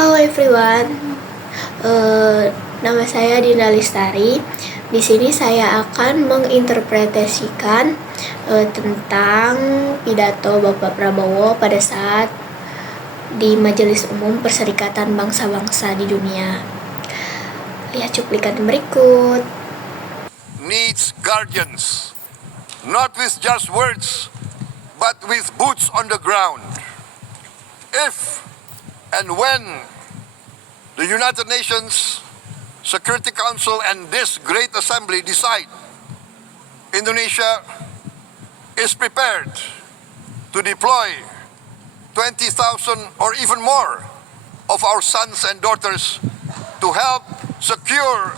Halo everyone, nama saya Dina Lestari. Di sini saya akan menginterpretasikan tentang pidato Bapak Prabowo pada saat di Majelis Umum Perserikatan Bangsa-Bangsa di Dunia. Lihat cuplikan berikut. Needs guardians, not with just words, but with boots on the ground. If and when the United Nations Security Council and this great assembly decide Indonesia is prepared to deploy 20,000 or even more of our sons and daughters to help secure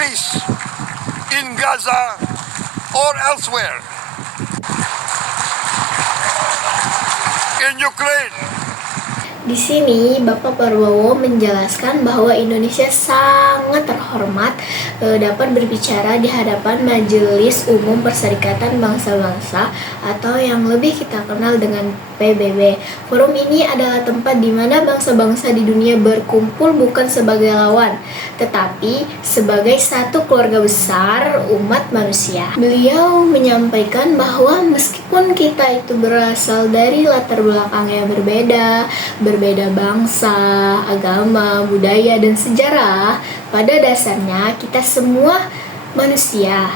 peace in Gaza or elsewhere, in Ukraine. Di sini Bapak Prabowo menjelaskan bahwa Indonesia sangat terhormat dapat berbicara di hadapan Majelis Umum Perserikatan Bangsa-Bangsa atau yang lebih kita kenal dengan PBB. Forum ini adalah tempat di mana bangsa-bangsa di dunia berkumpul bukan sebagai lawan, tetapi sebagai satu keluarga besar umat manusia. Beliau menyampaikan bahwa meskipun kita itu berasal dari latar belakang yang berbeda bangsa, agama, budaya, dan sejarah, pada dasarnya kita semua manusia.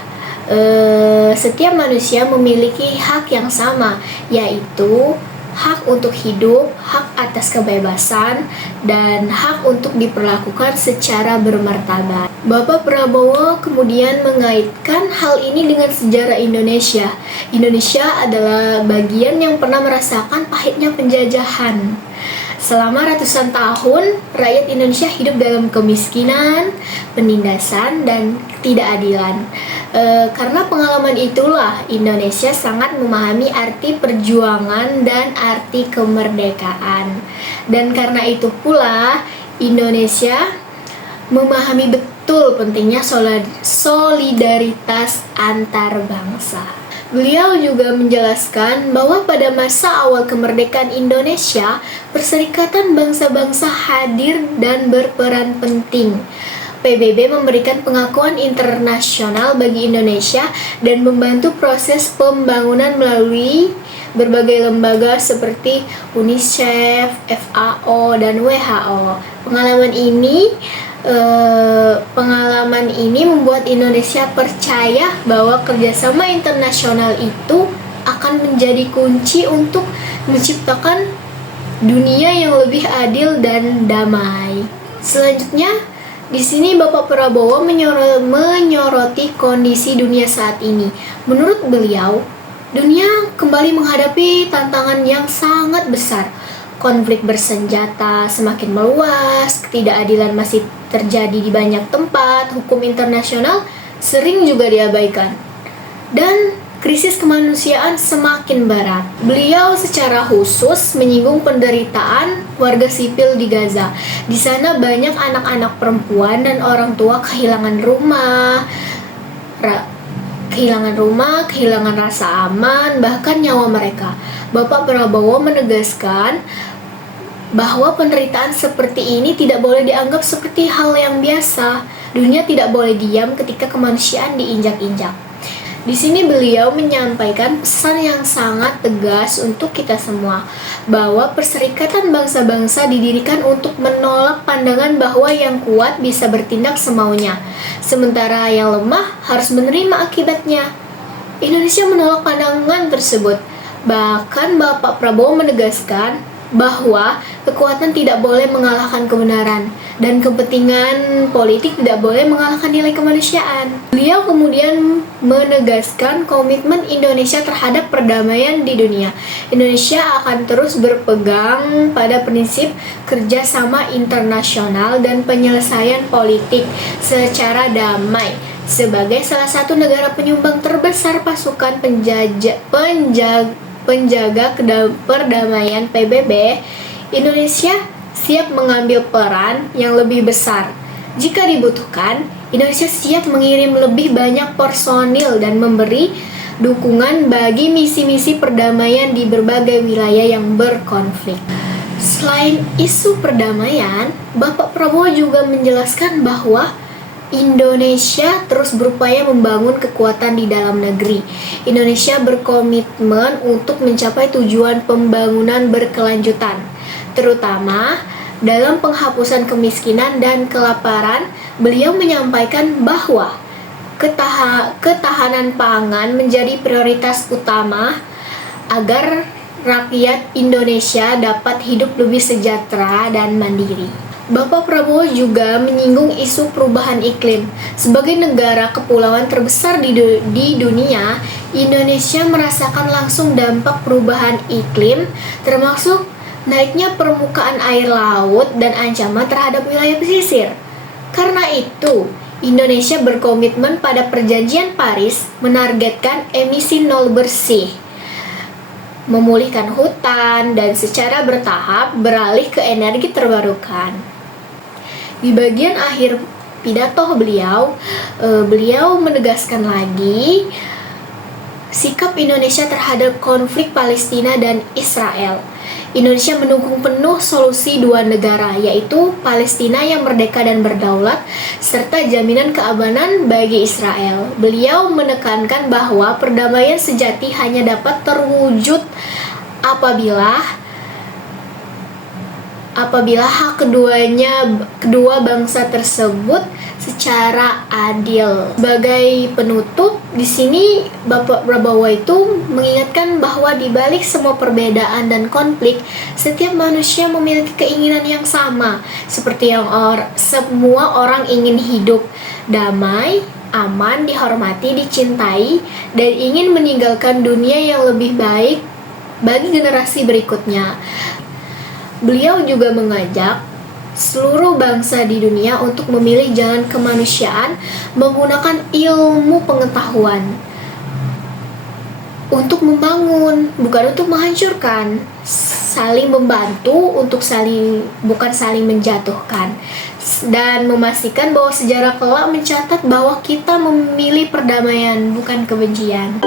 Setiap manusia memiliki hak yang sama, yaitu hak untuk hidup, hak atas kebebasan, dan hak untuk diperlakukan secara bermartabat. Bapak Prabowo kemudian mengaitkan hal ini dengan sejarah Indonesia. Indonesia adalah bagian yang pernah merasakan pahitnya penjajahan. Selama ratusan tahun, rakyat Indonesia hidup dalam kemiskinan, penindasan, dan ketidakadilan. Karena pengalaman itulah Indonesia sangat memahami arti perjuangan dan arti kemerdekaan. Dan karena itu pula Indonesia memahami betul pentingnya solidaritas antar bangsa. Beliau juga menjelaskan bahwa pada masa awal kemerdekaan Indonesia, Perserikatan Bangsa-Bangsa hadir dan berperan penting. PBB memberikan pengakuan internasional bagi Indonesia dan membantu proses pembangunan melalui berbagai lembaga seperti UNICEF, FAO, dan WHO. Pengalaman ini membuat Indonesia percaya bahwa kerjasama internasional itu akan menjadi kunci untuk menciptakan dunia yang lebih adil dan damai. Selanjutnya, di sini Bapak Prabowo menyoroti kondisi dunia saat ini. Menurut beliau, dunia kembali menghadapi tantangan yang sangat besar. Konflik bersenjata semakin meluas, ketidakadilan masih terjadi di banyak tempat, hukum internasional sering juga diabaikan, dan krisis kemanusiaan semakin berat. Beliau secara khusus menyinggung penderitaan warga sipil di Gaza. Di sana banyak anak-anak perempuan dan orang tua kehilangan rumah, kehilangan rasa aman, bahkan nyawa mereka. Bapak Prabowo menegaskan bahwa penderitaan seperti ini tidak boleh dianggap seperti hal yang biasa. Dunia tidak boleh diam ketika kemanusiaan diinjak-injak. Di sini beliau menyampaikan pesan yang sangat tegas untuk kita semua, bahwa Perserikatan Bangsa-Bangsa didirikan untuk menolak pandangan bahwa yang kuat bisa bertindak semaunya, sementara yang lemah harus menerima akibatnya. Indonesia menolak pandangan tersebut. Bahkan Bapak Prabowo menegaskan bahwa kekuatan tidak boleh mengalahkan kebenaran dan kepentingan politik tidak boleh mengalahkan nilai kemanusiaan. Beliau kemudian menegaskan komitmen Indonesia terhadap perdamaian di dunia. Indonesia akan terus berpegang pada prinsip kerjasama internasional dan penyelesaian politik secara damai. Sebagai salah satu negara penyumbang terbesar pasukan penjaga perdamaian PBB, Indonesia siap mengambil peran yang lebih besar. Jika dibutuhkan, Indonesia siap mengirim lebih banyak personil dan memberi dukungan bagi misi-misi perdamaian di berbagai wilayah yang berkonflik. Selain isu perdamaian, Bapak Prabowo juga menjelaskan bahwa Indonesia terus berupaya membangun kekuatan di dalam negeri. Indonesia berkomitmen untuk mencapai tujuan pembangunan berkelanjutan, terutama dalam penghapusan kemiskinan dan kelaparan. Beliau menyampaikan bahwa ketahanan pangan menjadi prioritas utama agar rakyat Indonesia dapat hidup lebih sejahtera dan mandiri. Bapak Prabowo juga menyinggung isu perubahan iklim. Sebagai negara kepulauan terbesar di dunia, Indonesia merasakan langsung dampak perubahan iklim, termasuk naiknya permukaan air laut dan ancaman terhadap wilayah pesisir. Karena itu, Indonesia berkomitmen pada Perjanjian Paris menargetkan emisi nol bersih, memulihkan hutan, dan secara bertahap beralih ke energi terbarukan. Di bagian akhir pidato beliau menegaskan lagi sikap Indonesia terhadap konflik Palestina dan Israel. Indonesia mendukung penuh solusi dua negara, yaitu Palestina yang merdeka dan berdaulat, serta jaminan keamanan bagi Israel. Beliau menekankan bahwa perdamaian sejati hanya dapat terwujud apabila hak kedua bangsa tersebut secara adil. Sebagai penutup, di sini Bapak Prabowo itu mengingatkan bahwa di balik semua perbedaan dan konflik, setiap manusia memiliki keinginan yang sama, seperti yang semua orang ingin hidup damai, aman, dihormati, dicintai, dan ingin meninggalkan dunia yang lebih baik bagi generasi berikutnya. Beliau juga mengajak seluruh bangsa di dunia untuk memilih jalan kemanusiaan menggunakan ilmu pengetahuan untuk membangun, bukan untuk menghancurkan, saling membantu untuk bukan saling menjatuhkan, dan memastikan bahwa sejarah kelak mencatat bahwa kita memilih perdamaian, bukan kebencian.